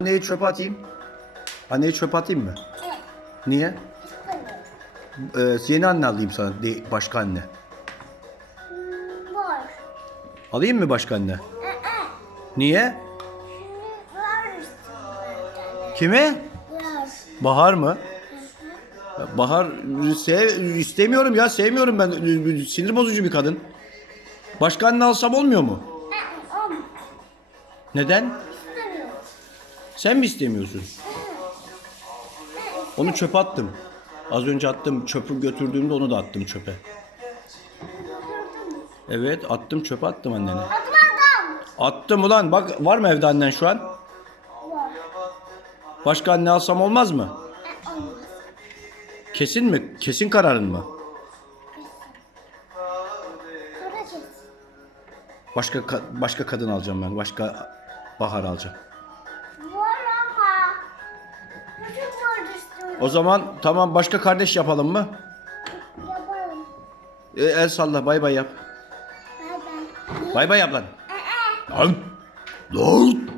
Anneyi çöpe atayım. Anneyi çöpe atayım mı? Evet. Niye? Ee, yeni anne alayım sana. De, başka anne. Hmm, var. Alayım mı başka anne? Ee. Niye? Şimdi var istiyorum. Kimi? Var. Bahar mı? Bahar sev, istemiyorum ya sevmiyorum ben. Sinir bozucu bir kadın. Başka anne alsam olmuyor mu? Ee, Neden? Sen mi istemiyorsun? Onu çöpe attım. Az önce attım. Çöpü götürdüğümde onu da attım çöpe. Evet attım çöpe attım annene. Adım. Attım ulan bak var mı evde annen şu an? Başka anne alsam olmaz mı? Kesin mi? Kesin kararın mı? Başka ka- başka kadın alacağım ben. Başka bahar alacağım. O zaman tamam başka kardeş yapalım mı? Yaparım. E, el salla bay bay yap. Bay bay. Bay bay yap lan. Ee, ee. Lan. Lan.